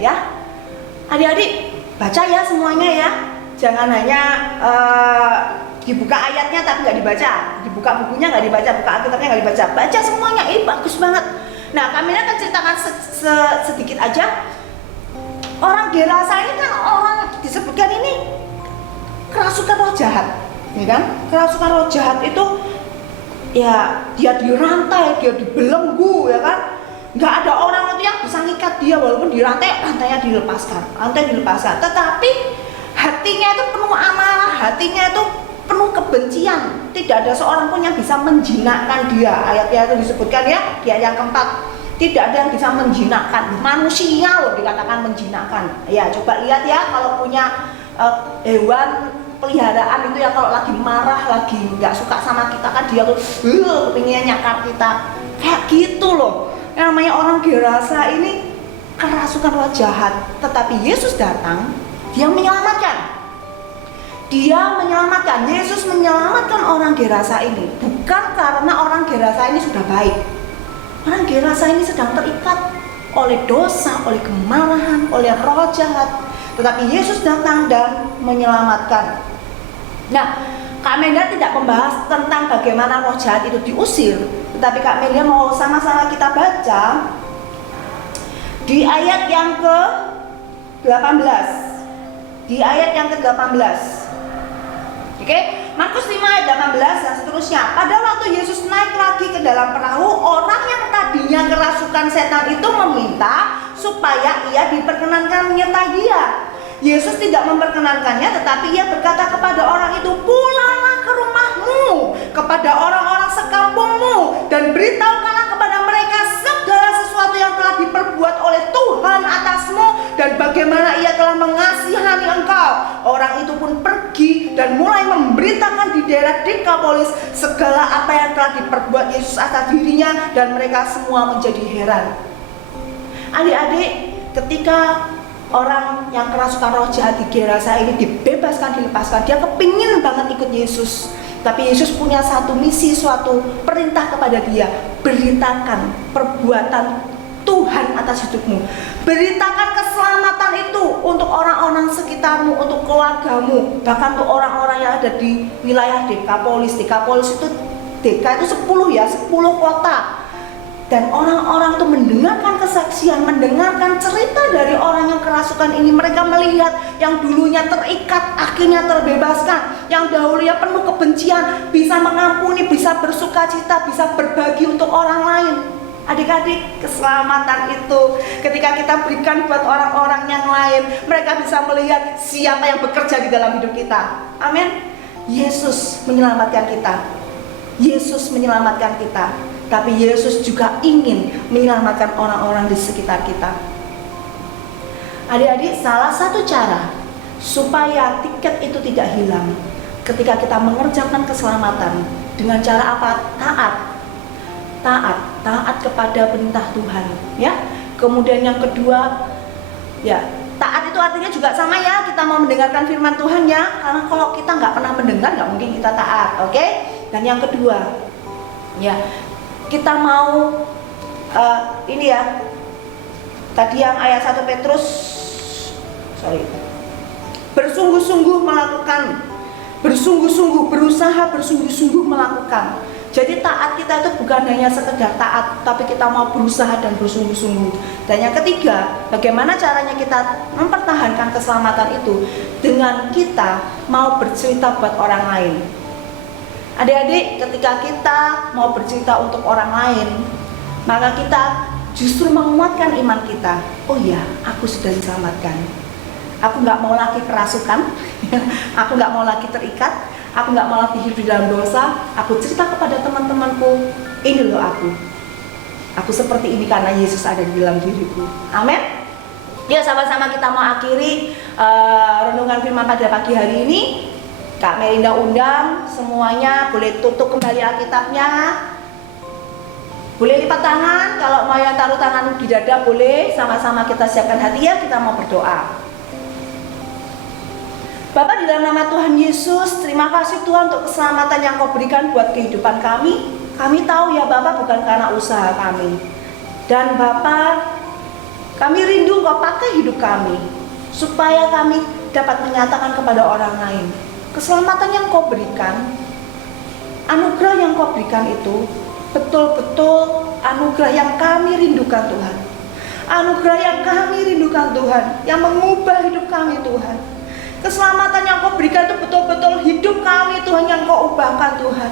Ya, adik-adik baca ya semuanya ya. Jangan hanya dibuka ayatnya tapi nggak dibaca, dibuka bukunya nggak dibaca, buka Alkitabnya nggak dibaca. Baca semuanya, bagus banget. Nah, kami akan ceritakan sedikit aja. Orang Gerasa ini kan orang disebutkan ini kerasukan roh jahat, ya kan? Kerasukan roh jahat itu ya dia dirantai, dia dibelenggu, ya kan? Nggak ada orang itu yang bisa ngikat dia walaupun dirantai, rantainya dilepaskan. Tetapi hatinya itu penuh amarah, hatinya itu penuh kebencian. Tidak ada seorang pun yang bisa menjinakkan dia. Ayatnya itu disebutkan ya di ayat yang keempat. Tidak ada yang bisa menjinakkan, manusia loh dikatakan menjinakkan. Ya coba lihat ya kalau punya hewan peliharaan itu ya, kalau lagi marah, lagi nggak suka sama kita kan dia tuh kepinginnya nyakar kita. Kayak gitu loh. Yang namanya orang Gerasa ini kerasukan roh jahat. Tetapi Yesus datang, dia menyelamatkan. Yesus menyelamatkan orang Gerasa ini. Bukan karena orang Gerasa ini sudah baik. Orang Gerasa ini sedang terikat oleh dosa, oleh kemarahan, oleh roh jahat. Tetapi Yesus datang dan menyelamatkan. Nah, Kak Menda tidak membahas tentang bagaimana roh jahat itu diusir. Tetapi Kak Menda mau sama-sama kita baca di ayat yang ke-18. Di ayat yang ke-18. Oke, Markus 5 ayat 18 dan seterusnya. Pada waktu Yesus naik lagi ke dalam perahu, orang yang tadinya kerasukan setan itu meminta supaya ia diperkenankan menyertai dia. Yesus tidak memperkenankannya, tetapi ia berkata kepada orang itu, pulanglah ke rumahmu, kepada orang-orang sekampungmu, dan beritahukanlah kepada mereka segala sesuatu yang telah diperbuat oleh Tuhan atasmu, dan bagaimana ia telah mengasihani engkau. Orang itu pun pergi dan mulai memberitakan di daerah Dekapolis segala apa yang telah diperbuat Yesus atas dirinya, dan mereka semua menjadi heran. Adik-adik, ketika orang yang kerasukan roh jahat di Gerasa ini dilepaskan, dia kepingin banget ikut Yesus. Tapi Yesus punya satu misi, suatu perintah kepada dia. Beritakan perbuatan Tuhan atas hidupmu. Beritakan keselamatan itu untuk orang-orang sekitarmu, untuk keluargamu, bahkan untuk orang-orang yang ada di wilayah Dekapolis. Dekapolis itu, Deka itu 10 ya, 10 kota. Dan orang-orang tuh mendengarkan kesaksian, mendengarkan cerita dari orang yang kerasukan ini. Mereka melihat yang dulunya terikat, akhirnya terbebaskan. Yang dahulunya penuh kebencian, bisa mengampuni, bisa bersukacita, bisa berbagi untuk orang lain. Adik-adik, keselamatan itu ketika kita berikan buat orang-orang yang lain, mereka bisa melihat siapa yang bekerja di dalam hidup kita. Amin. Yesus menyelamatkan kita. Yesus menyelamatkan kita. Tapi Yesus juga ingin menyelamatkan orang-orang di sekitar kita. Adik-adik, salah satu cara supaya tiket itu tidak hilang ketika kita mengerjakan keselamatan dengan cara apa? Taat kepada perintah Tuhan, ya. Kemudian yang kedua, ya, taat itu artinya juga sama ya, kita mau mendengarkan firman Tuhan ya. Karena kalau kita nggak pernah mendengar, nggak mungkin kita taat, oke? Dan yang kedua, ya, kita mau ini ya, tadi yang ayat 1 Petrus, bersungguh-sungguh melakukan, berusaha bersungguh-sungguh melakukan. Jadi taat kita itu bukan hanya sekedar taat, tapi kita mau berusaha dan bersungguh-sungguh. Dan yang ketiga, bagaimana caranya kita mempertahankan keselamatan itu? Dengan kita mau bercerita buat orang lain. Adik-adik, ketika kita mau bercerita untuk orang lain, maka kita justru menguatkan iman kita. Oh iya, aku sudah diselamatkan. Aku nggak mau lagi kerasukan, aku nggak mau lagi terikat, aku nggak mau lagi hidup di dalam dosa. Aku cerita kepada teman-temanku, ini loh aku seperti ini karena Yesus ada di dalam diriku. Amin. Ya, sama-sama kita mau akhiri renungan firman pada pagi hari ini. Kak Melinda undang semuanya, boleh tutup kembali Alkitabnya, boleh lipat tangan, kalau mau yang taruh tangan di dada boleh. Sama-sama kita siapkan hati ya, kita mau berdoa. Bapa, di dalam nama Tuhan Yesus, terima kasih Tuhan untuk keselamatan yang Kau berikan buat kehidupan kami. Kami tahu ya Bapa, bukan karena usaha kami. Dan Bapa, kami rindu Kau pakai hidup kami supaya kami dapat menyatakan kepada orang lain keselamatan yang Kau berikan, anugerah yang Kau berikan itu betul-betul anugerah yang kami rindukan Tuhan. Anugerah yang kami rindukan Tuhan, yang mengubah hidup kami Tuhan. Keselamatan yang Kau berikan itu betul-betul hidup kami Tuhan, yang Kau ubahkan Tuhan.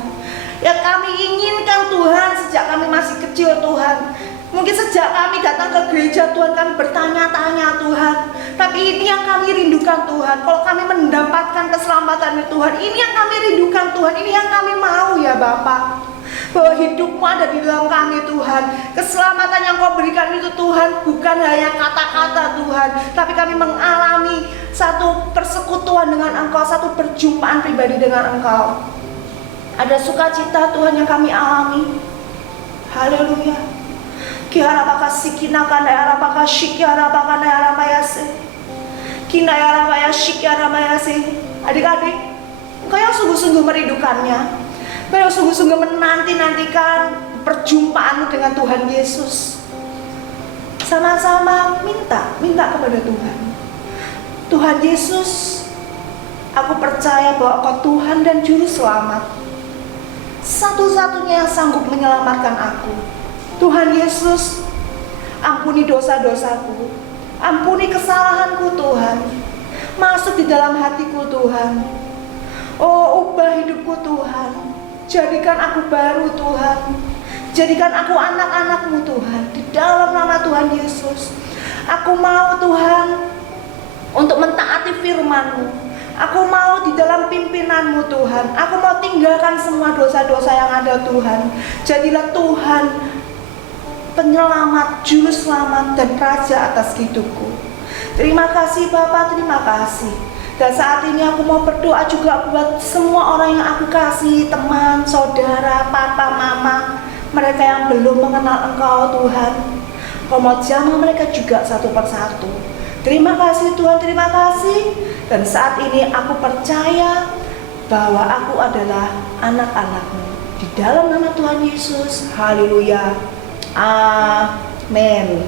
Yang kami inginkan Tuhan sejak kami masih kecil Tuhan. Mungkin sejak kami datang ke gereja Tuhan, kami bertanya-tanya Tuhan. Tapi ini yang kami rindukan Tuhan. Kalau kami mendapatkan keselamatan itu Tuhan, ini yang kami rindukan Tuhan. Ini yang kami mau ya Bapa. Bahwa hidupmu ada di dalam kami Tuhan. Keselamatan yang Kau berikan itu Tuhan bukan hanya kata-kata Tuhan, tapi kami mengalami satu persekutuan dengan Engkau, satu perjumpaan pribadi dengan Engkau. Ada sukacita Tuhan yang kami alami. Haleluya. Kiharapaka sikinakanda yarapaka shikyarapaka yaramayase. Kina yaramaya shikyaramayase. Adik-adik, Engkau yang sungguh-sungguh merindukannya, Engkau yang sungguh-sungguh menanti-nantikan perjumpaanmu dengan Tuhan Yesus. Sama-sama minta kepada Tuhan. Tuhan Yesus, aku percaya bahwa Engkau Tuhan dan Juru Selamat, satu-satunya yang sanggup menyelamatkan aku. Tuhan Yesus, ampuni dosa-dosaku, ampuni kesalahanku Tuhan. Masuk di dalam hatiku Tuhan. Oh, ubah hidupku Tuhan. Jadikan aku baru Tuhan. Jadikan aku anak-anak-Mu Tuhan. Di dalam nama Tuhan Yesus, aku mau Tuhan untuk mentaati firman-Mu. Aku mau di dalam pimpinan-Mu Tuhan. Aku mau tinggalkan semua dosa-dosa yang ada Tuhan. Jadilah Tuhan penyelamat, juru selamat, dan raja atas hidupku. Terima kasih Bapak, terima kasih. Dan saat ini aku mau berdoa juga buat semua orang yang aku kasih, teman, saudara, papa, mama, mereka yang belum mengenal Engkau Tuhan. Kau mau jamah mereka juga satu persatu. Terima kasih Tuhan, terima kasih. Dan saat ini aku percaya bahwa aku adalah anak-anak-Mu. Di dalam nama Tuhan Yesus, haleluya. Amin.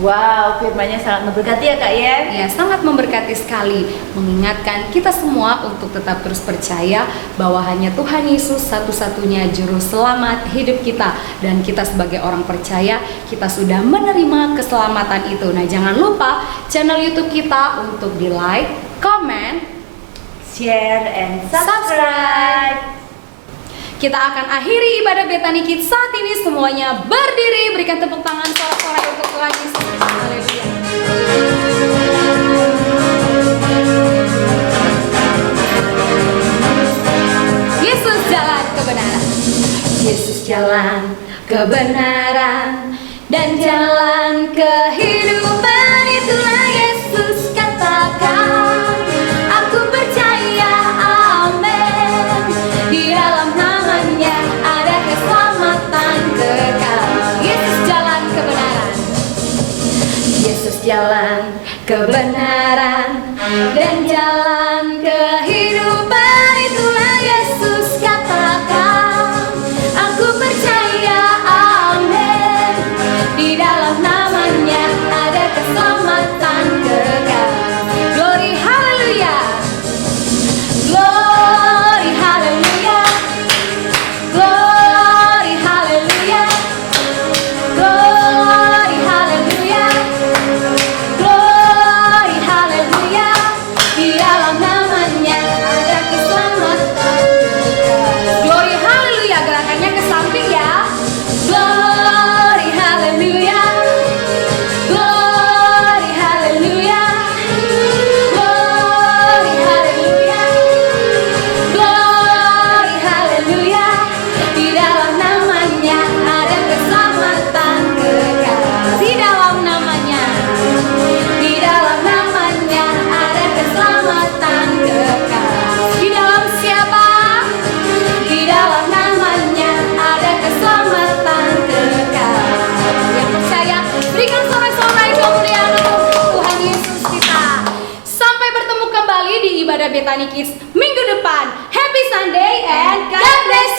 Wow, firman-Nya sangat memberkati ya Kak Yen. Ya, sangat memberkati sekali, mengingatkan kita semua untuk tetap terus percaya bahwa hanya Tuhan Yesus satu-satunya juru selamat hidup kita, dan kita sebagai orang percaya kita sudah menerima keselamatan itu. Nah, jangan lupa channel YouTube kita untuk di-like, comment, Share and subscribe. Kita akan akhiri ibadah Bethany Kids saat ini. Semuanya berdiri, berikan tepuk tangan sorak-sorai untuk Tuhan Yesus. Haleluya. Yesus jalan kebenaran. Yesus jalan kebenaran dan jalan kehidupan, itulah Yesus katakan. Aku percaya, amin. Di dalam namanya ada keselamatan kekal. Yesus jalan kebenaran. Yesus jalan kebenaran dan jalan kehidupan, itulah Yesus katakan. Aku percaya, amin. Di dalam namanya ada keselamatan kekal. Glory haleluya. Glory haleluya. Glory haleluya. Glory haleluya. Glory haleluya. Di dalam namanya ada keselamatan. Glory haleluya, gerakannya ke samping ya. Glory haleluya. Glory haleluya. Glory haleluya. Glory haleluya. Di dalam namanya ada keselamatan kekal. Di dalam namanya. Di dalam namanya ada keselamatan kekal. Di dalam siapa? Di dalam namanya ada keselamatan kekal. Yang percaya, berikan sorak-sorai kemuliaan untuk Tuhan Yesus kita. Sampai bertemu kembali di ibadah Bethany Kids minggu depan. Happy Sunday and God bless